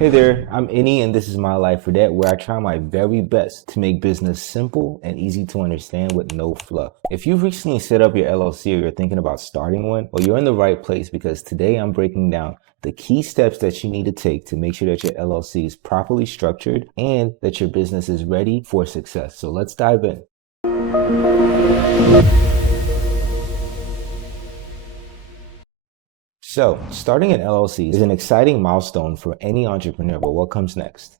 Hey there, I'm Innie and this is My Life for That, where I try my very best to make business simple and easy to understand with no fluff. If you've recently set up your LLC or you're thinking about starting one, well, you're in the right place because today I'm breaking down the key steps that you need to take to make sure that your LLC is properly structured and that your business is ready for success. So let's dive in. So, starting an LLC is an exciting milestone for any entrepreneur, but what comes next?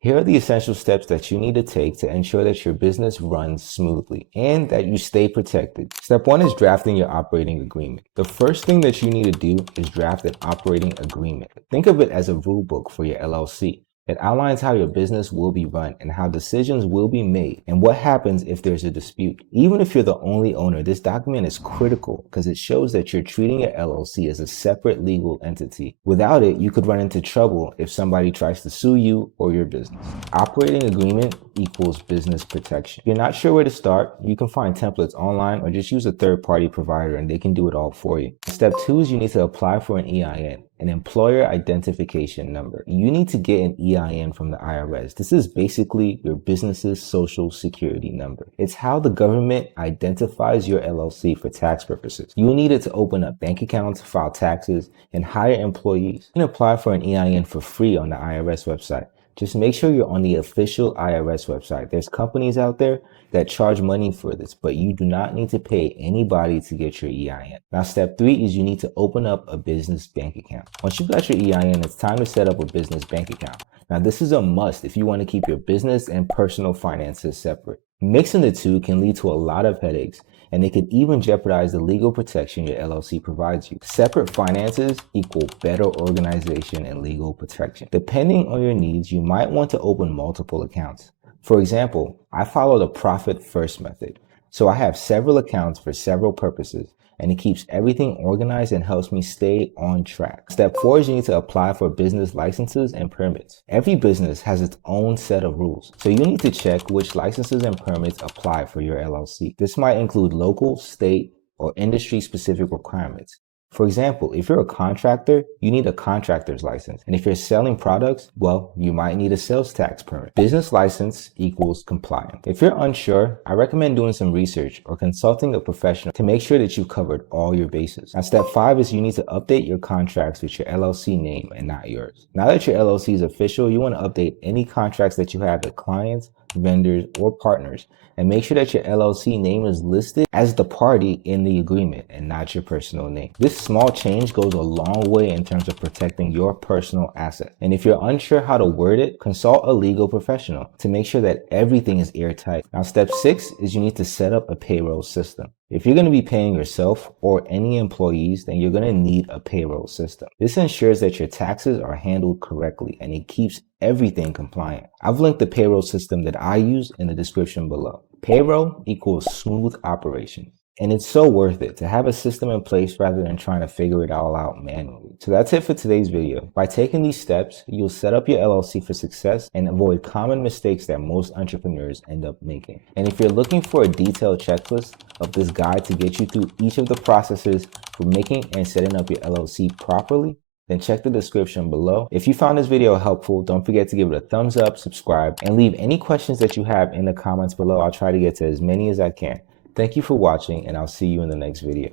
Here are the essential steps that you need to take to ensure that your business runs smoothly and that you stay protected. Step one is drafting your operating agreement. The first thing that you need to do is draft an operating agreement. Think of it as a rule book for your LLC. It outlines how your business will be run and how decisions will be made and what happens if there's a dispute. Even if you're the only owner, this document is critical because it shows that you're treating your LLC as a separate legal entity. Without it, you could run into trouble if somebody tries to sue you or your business. Operating agreement equals business protection. If you're not sure where to start, you can find templates online or just use a third-party provider and they can do it all for you. Step two is you need to apply for an EIN. An employer identification number. You need to get an EIN from the IRS. This is basically your business's social security number. It's how the government identifies your LLC for tax purposes. You need it to open up bank accounts, file taxes, and hire employees. You can apply for an EIN for free on the IRS website. Just make sure you're on the official IRS website. There's companies out there that charge money for this, but you do not need to pay anybody to get your EIN. Now, step three is you need to open up a business bank account. Once you've got your EIN, it's time to set up a business bank account. Now, this is a must if you want to keep your business and personal finances separate. Mixing the two can lead to a lot of headaches, and it could even jeopardize the legal protection your LLC provides you. Separate finances equal better organization and legal protection. Depending on your needs, you might want to open multiple accounts. For example, I follow the profit first method. So I have several accounts for several purposes, and it keeps everything organized and helps me stay on track. Step four is you need to apply for business licenses and permits. Every business has its own set of rules, so you need to check which licenses and permits apply for your LLC. This might include local, state, or industry-specific requirements. For example, if you're a contractor, you need a contractor's license. And if you're selling products, well, you might need a sales tax permit. Business license equals compliance. If you're unsure, I recommend doing some research or consulting a professional to make sure that you've covered all your bases. Now, step five is you need to update your contracts with your LLC name and not yours. Now that your LLC is official, you want to update any contracts that you have with clients, vendors, or partners, and make sure that your LLC name is listed as the party in the agreement and not your personal name. This small change goes a long way in terms of protecting your personal assets. And if you're unsure how to word it, consult a legal professional to make sure that everything is airtight. Now, step six is you need to set up a payroll system. If you're going to be paying yourself or any employees, then you're going to need a payroll system. This ensures that your taxes are handled correctly and it keeps everything compliant. I've linked the payroll system that I use in the description below. Payroll equals smooth operation. And it's so worth it to have a system in place rather than trying to figure it all out manually. So that's it for today's video. By taking these steps, you'll set up your LLC for success and avoid common mistakes that most entrepreneurs end up making. And if you're looking for a detailed checklist of this guide to get you through each of the processes for making and setting up your LLC properly, then check the description below. If you found this video helpful, don't forget to give it a thumbs up, subscribe, and leave any questions that you have in the comments below. I'll try to get to as many as I can. Thank you for watching, and I'll see you in the next video.